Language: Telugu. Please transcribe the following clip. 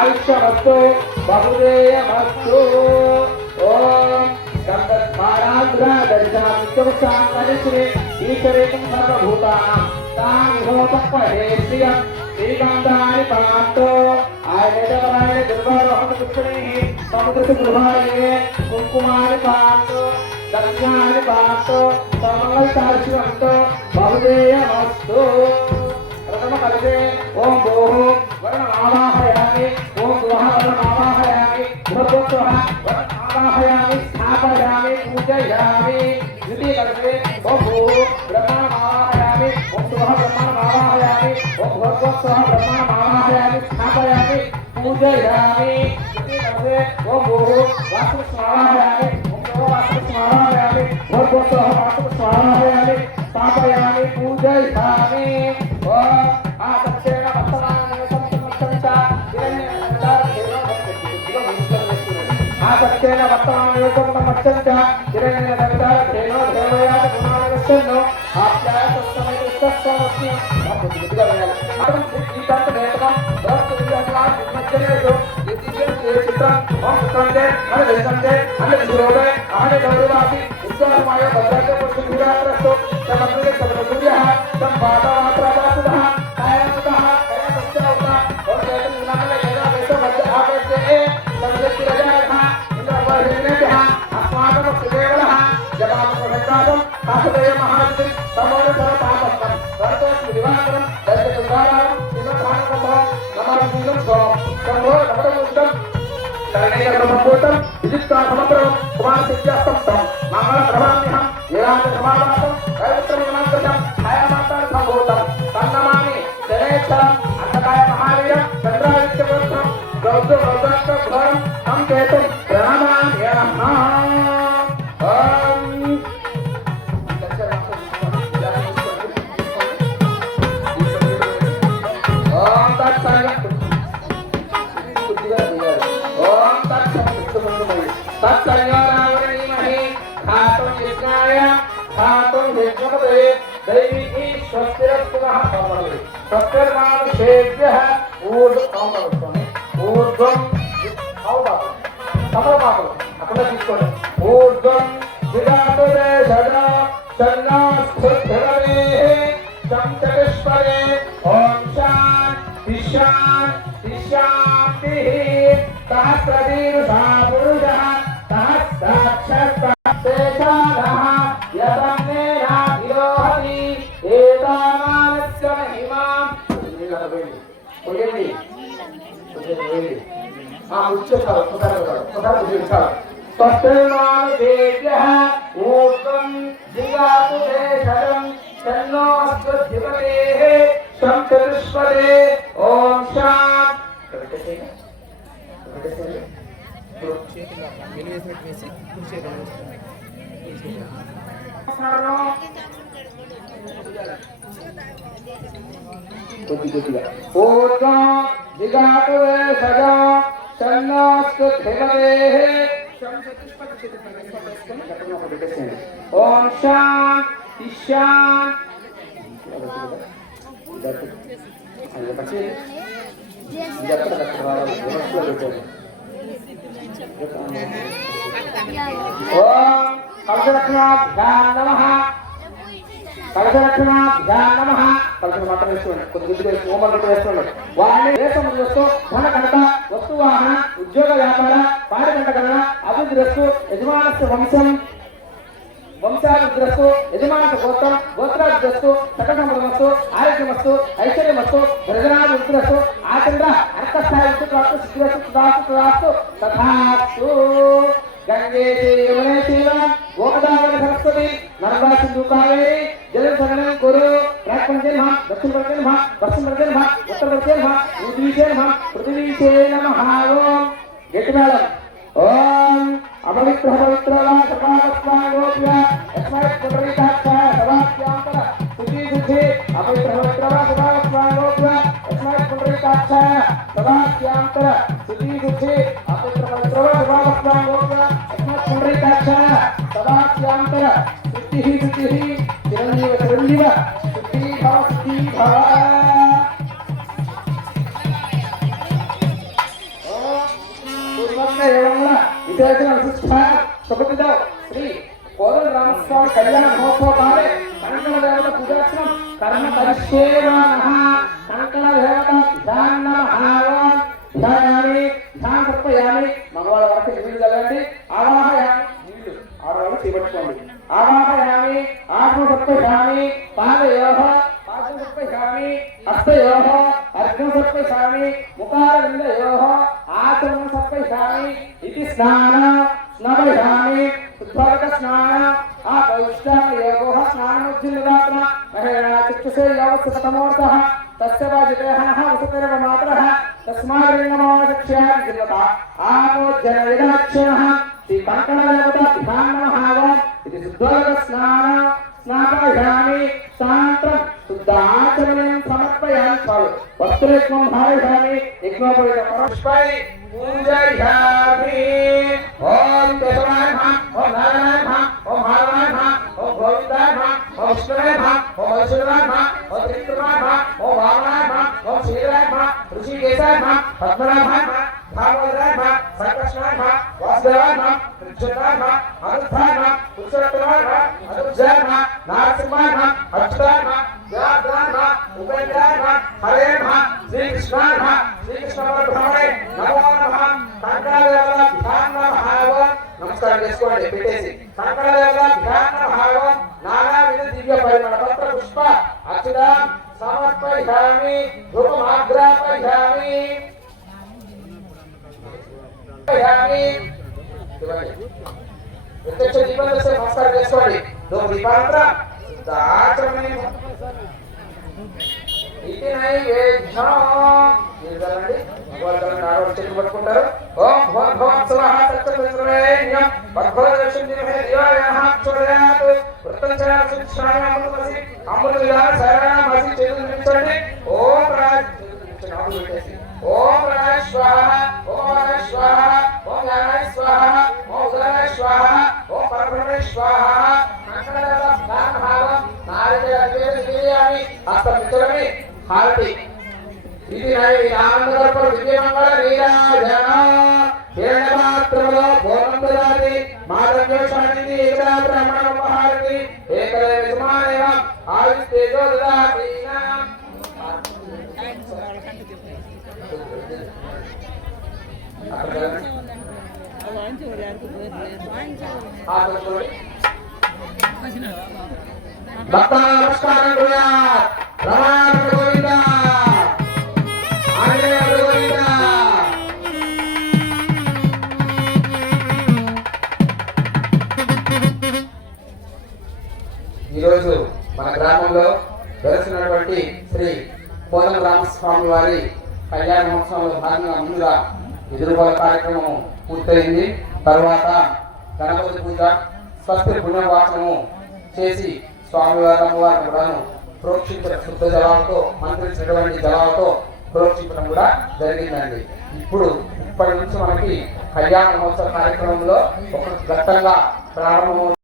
आयुष्यमस्तु बहुदेयमस्तु ओम गंधद्वाराद्रा दर्शनामित्यवसानश्री ईश्वरेकं सर्वभूतानां तां भूतपहे श्रियं श्रीगन्धानि पातो आयतवराय दुर्वारोहण पुष्पणैः समुद्रसुगृहाय कुङ्कुमानि पातो दक्षिणानि पातो समङ्गलतार्शिवन्तो बहुदेयमस्तु प्रथमकलशे ओम भूः वर्णमावाहयामि ओम स्वः वर्णमावाहयामि भूर्भुवः वर्णमावाहयामि स्थापयामि पूजयामि द्वितीयकलशे ओम भूः ब्रह्ममावाहयामि ओम स्वः ब्रह्ममावाहयामि ओम भूर्भुवः ब्रह्ममावाहयामि स्थापयामि पूजयामि तृतीयकलशे ओम भूः वासुस्वाहायामि ओम स्वः वासुस्वाहायामि भूर्भुवः वासुस्वाहायामि स्थापयामि पूजयामि सत्येन वर्तमानयोगमच्चञ्च हिरण्यदविदारकेनो देवयात गुणानगच्छन्नो आप्यायतस्समयतस्समस्ति भक्तिविद्यालयाल आदं श्रीकान्तदेवकं भक्तिविद्यालयाल विमज्जनेषु चित्रं ओम सुकंदे अनदेशंदे अनदिरोदे अनदौरवासी उत्तरमाय भद्राते पुष्पविरात्रस्तु समग्रे समसूर्यः संवादमात्रवासुदः कायमुदः कायतस्सौता और जयतु गुणानले यदा वेद मध्य आवेशे संजतिरजायः इंद्रवर्णेभ्यः अस्माकं सुदेवलः जपामप्रभेदादं कासदेव महाविद्य समोरसरपापस्तं सर्वतोस्मि दिवाकरं दशचन्द्रालयं सिंहभानकम्भं नमः सोम शम्भो नमोदमुष्टं शरणेय ब्रह्मभूतं विदित्वा समग्रं कुमारसिद्ध्यास्तं तं मंगलप्रभाम्यहं वीराजसमावासं कैवत्रमनन्तजं छायामातार सम्भूतं तन्नमामि शनेश्वरं अंधकाय महावीरं चन्द्रादित्यपुत्रं गौतमघोरं तं केतुं प्रणमाम्यहम् ओम शांति कलशरक्षणाभ्यां नमः कलशरक्षण मात्र వేసుకోండి కొద్దిగా హోంవర్క్ వేసుకోండి వారిని దేశము చేస్తూ ధన కనక వస్తువాహన ఉద్యోగ వ్యాపార పాడి పంట కన్నా అభివృద్ధిరస్తు యజమానస్య వంశాభివృద్ధిరస్తు యజమానస్య గోత్రం గోత్రాభివృద్ధిరస్తు సకటమస్తు ఆరోగ్యమస్తు ఐశ్వర్యమస్తు ప్రజనాభివృద్ధిరస్తు ఆచంద్ర అర్థస్థాయి సిద్ధిరస్తు తథాస్తు गंगे यमुने शिवा गोदावरी सरस्वती नर्मदा सिंधु कावेरी जलसंगम कुरु प्राक्पंचन महा दक्षिण पंचन महा पश्चिम पंचन महा उत्तर पंचन महा उद्वीशन महा पृथ्वीशे नमः ओम गेटमेलम ओम अमृत पवित्रला सर्वात्मा गोप्या अस्मै पुंडरीकाक्षा सर्वाभ्यांतर सुखी सुखी अमृत पवित्रला सर्वात्मा गोप्या अस्मै पुंडरीकाक्षा सर्वाभ्यांतर सुखी सुखी अमृत पवित्रला सर्वात्मा गोप्या अस्मै पुंडरीकाक्षा सर्वाभ्यांतर सुखी सुखी चिरंजीव चिरंजीव सुखी भव విశేషణ విశిష్ట శుభతిథౌ శ్రీ కోదండ రామస్వామి కళ్యాణ మహోత్సవ కాలే కంకణ దేవత పూజార్చనం కర్మ పరిశేవనః కంకణ దేవత ధ్యాన మహావాన్ ధ్యానామి ధ్యాన సమర్పయామి మగవాళ్ళ వరకు నీళ్ళు చల్లండి ఆవాహయామి నీళ్ళు ఆడవాళ్ళు చేపట్టుకోండి ఆవాహయామి ఆత్మ సమర్పయామి పాదయోః పాదం సమర్పయామి హస్తయోః అర్ఘ్యం సమర్పయామి ముఖారవిందయోః ఆచమనం సమర్పయామి ఇది స్నానమయామి ఉద్భాగ స్నాన ఆ పవిష్టామ యోగోః స్నానముజ్జిన్నదాత్మ మహేణ చక్షుషే యావత్సతమోర్ధః తస్య వాజితేహనః వసుతేరవ మాతరః తస్మాద్ జిల్లత ఆమోజ్జనయదాక్షణః శ్రీ కంకణదేవత ధ్యాన మహావాన్ ఇది శుద్ధోదక స్నాపయామి శాంతం శుద్ధ ఆచమనం సమర్పయామి చాలు వస్త్రేష్మం ధారయామి యజ్ఞోపవీత పుష్పై పూజయామి ఓం కేశవాయ నమః ఓం నారాయణాయ నమః ఓం మాధవాయ నమః ఓం గోవిందాయ నమః ఓం విష్ణువాయ నమః ఓం మధుసూదనాయ నమః ఓం త్రివిక్రమాయ నమః ఓం వామనాయ నమః ఓం శ్రీధరాయ నమః ఋషికేశాయ నమః పద్మనాభాయ నమః దామోదరాయ నమః సంకర్షణాయ నమః వాసుదేవాయ నమః కృష్ణాయ నమః అనుద్ధాయ నమః పురుషోత్తమాయ నమః అనుజ్జాయ నమః నారసింహాయ నమః అచ్యుతాయ నమః జయార్దనాయ నమః ఉపేంద్రాయ నమః హరే నమః శ్రీకృష్ణాయ నమః శ్రీకృష్ణ పరబ్రహ్మణే నమో నమః కంకణదేవత ధ్యాన మహావాన్ నమస్కారం చేసుకోండి పెట్టేసి కంకణదేవత ధ్యాన మహావాన్ నానావిధ దివ్య పరిమళ పత్ర పుష్ప అక్షుదాం సమర్పయామి ధూపమాగ్రాపయామి ప్రత్యక్ష దీపం చేస్తే నమస్కారం చేసుకోండి దీపాంతరం ఆచరణని ఇది నైవేద్యం చెట్లు పట్టుకుంటారు ఓం భోం భోం స్వాహ తత్వరేణ్యం భగవదర్శనం దినమే దేవాయః చూడయాత్ వృత్తంచర సుక్షాయ అమృతమసి అమృతవిలాస శరణమసి చేతులు నిలిచండి ఓం రాజ్ ఓం రాజ్ స్వాహ ఓం రాజ్ స్వాహ ఓం నారాయణ స్వాహ ఓం ఉదయ స్వాహ ఓం పరబ్రహ్మ స్వాహ కంకణదేవత ధ్యాన భావం నారికేయామి హస్తమిత్రమి హారతి ఇది ఆనందగర్భ విజయమంగళ నీరాజన హిరణ్యమాత్రములో పూర్ణం దదాతి మాధవ్యోషానిధి ఏకదా బ్రహ్మణ ఉపహారతి ఏకదే విస్మానేవ ఆయుస్తేజో దదాతి భక్త నమస్కారం కుర్యాత్ రమణ గోవింద ఈరోజు మన గ్రామంలో వెలసినటువంటి శ్రీ కోదండ రామస్వామి వారి కళ్యాణ మహోత్సవంలో భాగంగా ముందుగా ఎదురుగోల కార్యక్రమం పూర్తయింది. తర్వాత గణపతి పూజ స్వస్తి పుణ్యవాసనము చేసి స్వామివారి అమ్మవారిని కూడాను ప్రోక్షించిన శుద్ధ జలాలతో మంత్రించినటువంటి జలాలతో ప్రోక్షించడం కూడా జరిగిందండి. ఇప్పుడు ఇప్పటి నుంచి మనకి కళ్యాణ మహోత్సవ కార్యక్రమంలో ఒక ఘట్టంగా ప్రారంభం